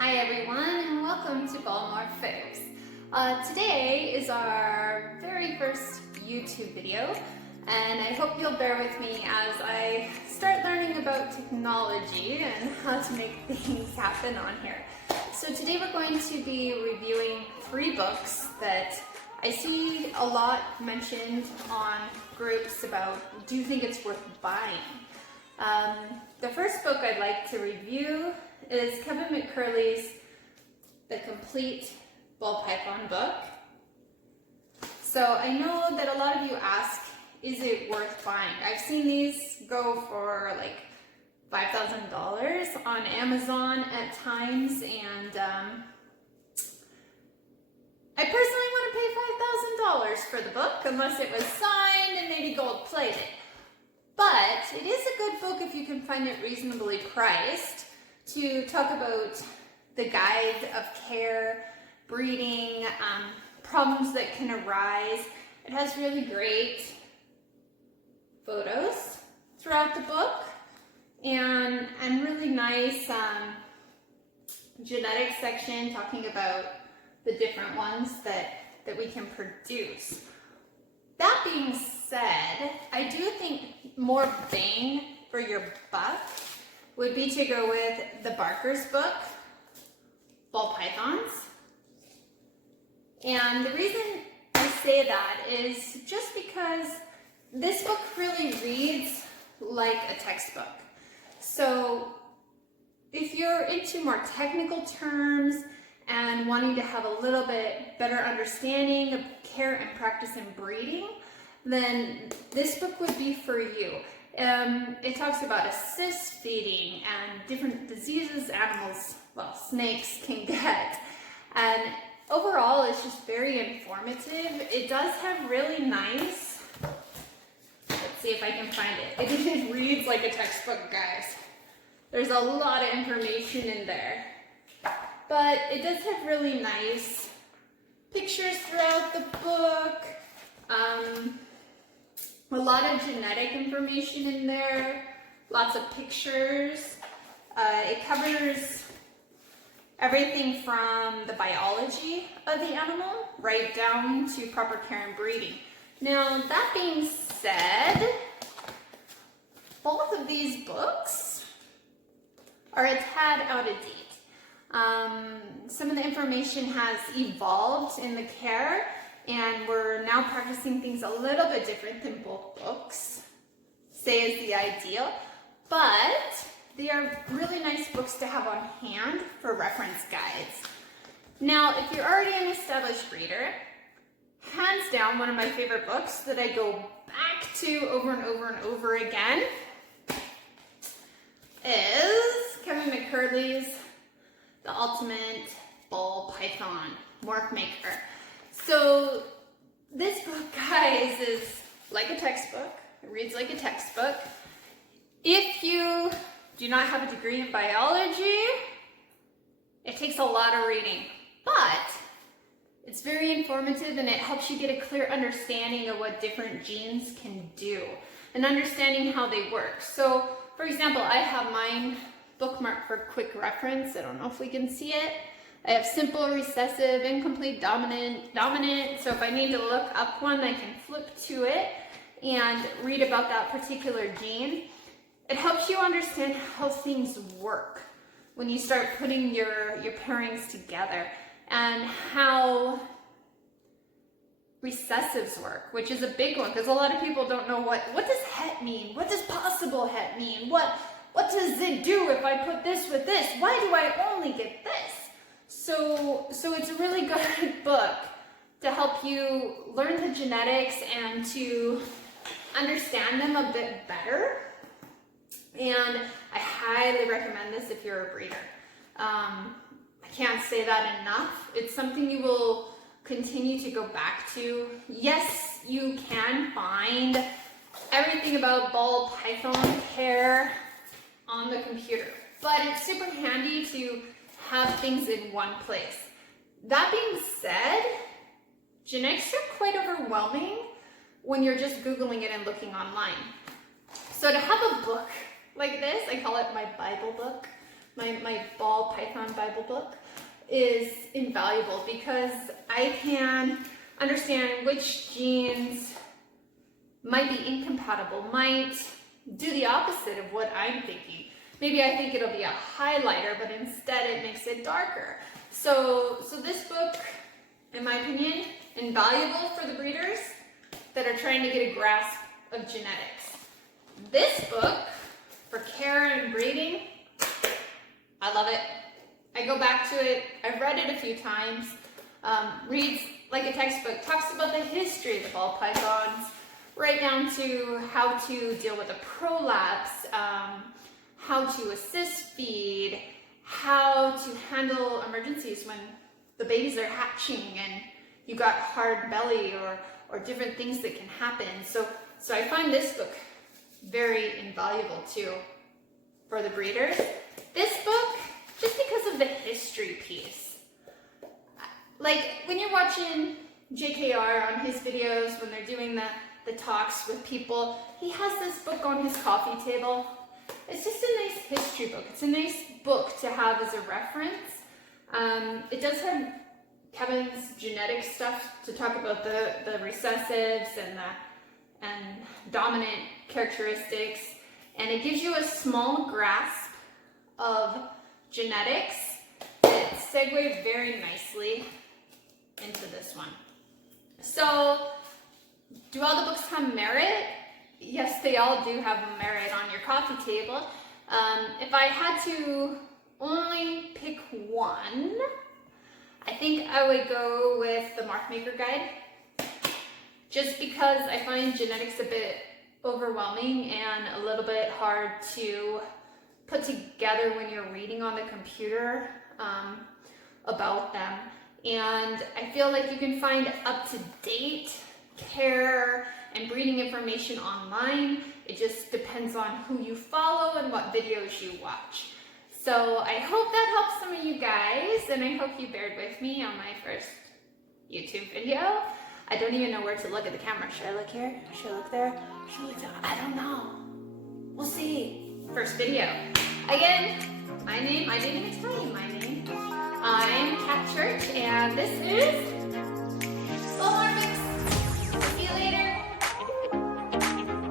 Hi everyone, and welcome to Baltimore Fairs. Today is our very first YouTube video, and I hope you'll bear with me as I start learning about technology and how to make things happen on here. So today we're going to be reviewing 3 books that I see a lot mentioned on groups about, do you think it's worth buying? The first book I'd like to review is Kevin McCurley's The Complete Ball Python book. So I know that a lot of you ask, is it worth buying? I've seen these go for like $5,000 on Amazon at times, and I personally want to pay $5,000 for the book unless it was signed and maybe gold plated. But it is a good book if you can find it reasonably priced to talk about the guide of care, breeding, problems that can arise. It has really great photos throughout the book and really nice genetic section talking about the different ones that we can produce. That being said, I do think more bang for your buck would be to go with the Barker's book, Ball Pythons. And the reason I say that is just because this book really reads like a textbook. So if you're into more technical terms and wanting to have a little bit better understanding of care and practice in breeding, then this book would be for you. It talks about assist feeding and different diseases animals, well, snakes can get. And overall, it's just very informative. It does have really nice, let's see if I can find it. It just reads like a textbook, guys. There's a lot of information in there. But it does have really nice pictures throughout the book. A lot of genetic information in there, lots of pictures. It covers everything from the biology of the animal right down to proper care and breeding. Now, that being said, both of these books are a tad out of date. Some of the information has evolved in the care, and we're now practicing things a little bit different than both books say is the ideal, but they are really nice books to have on hand for reference guides. Now, if you're already an established breeder, hands down one of my favorite books that I go back to over and over and over again is Kevin McCurley's The Ultimate Ball Python Morph Maker. So this book, guys, is like a textbook. It reads like a textbook. If you do not have a degree in biology, it takes a lot of reading, but it's very informative and it helps you get a clear understanding of what different genes can do and understanding how they work. So, for example, I have mine bookmarked for quick reference. I don't know if we can see it. I have simple, recessive, incomplete, dominant. So if I need to look up one, I can flip to it and read about that particular gene. It helps you understand how things work when you start putting your pairings together and how recessives work, which is a big one because a lot of people don't know what does het mean? What does possible het mean? What does it do if I put this with this? Why do I only get this? So it's a really good book to help you learn the genetics and to understand them a bit better. And I highly recommend this if you're a breeder. I can't say that enough. It's something you will continue to go back to. Yes, you can find everything about ball python care on the computer, but it's super handy to have things in one place. That being said, genetics are quite overwhelming when you're just Googling it and looking online. So to have a book like this, I call it my Bible book, my ball python Bible book, is invaluable because I can understand which genes might be incompatible, might do the opposite of what I'm thinking. Maybe I think it'll be a highlighter, but instead it makes it darker. So this book, in my opinion, invaluable for the breeders that are trying to get a grasp of genetics. This book, for care and breeding, I love it. I go back to it. I've read it a few times. Reads like a textbook, talks about the history of the ball pythons, right down to how to deal with a prolapse, how to assist feed, how to handle emergencies when the babies are hatching and you got hard belly or different things that can happen. So I find this book very invaluable too for the breeders. This book, just because of the history piece. Like when you're watching JKR on his videos, when they're doing the talks with people, he has this book on his coffee table. It's just a nice history book. It's a nice book to have as a reference. It does have Kevin's genetic stuff to talk about the recessives and dominant characteristics, and it gives you a small grasp of genetics that segue very nicely into this one. So, do all the books have merit? Yes, they all do have merit on your coffee table. If I had to only pick one, I think I would go with the Morph Maker Guide, just because I find genetics a bit overwhelming and a little bit hard to put together when you're reading on the computer about them. And I feel like you can find up-to-date care and breeding information online. It just depends on who you follow and what videos you watch. So I hope that helps some of you guys, and I hope you bared with me on my first YouTube video. I don't even know where to look at the camera. Should I look here? Should I look there? Should I look there? I don't know. We'll see. First video. Again, I didn't even tell you my name. I'm Kat Church, and this is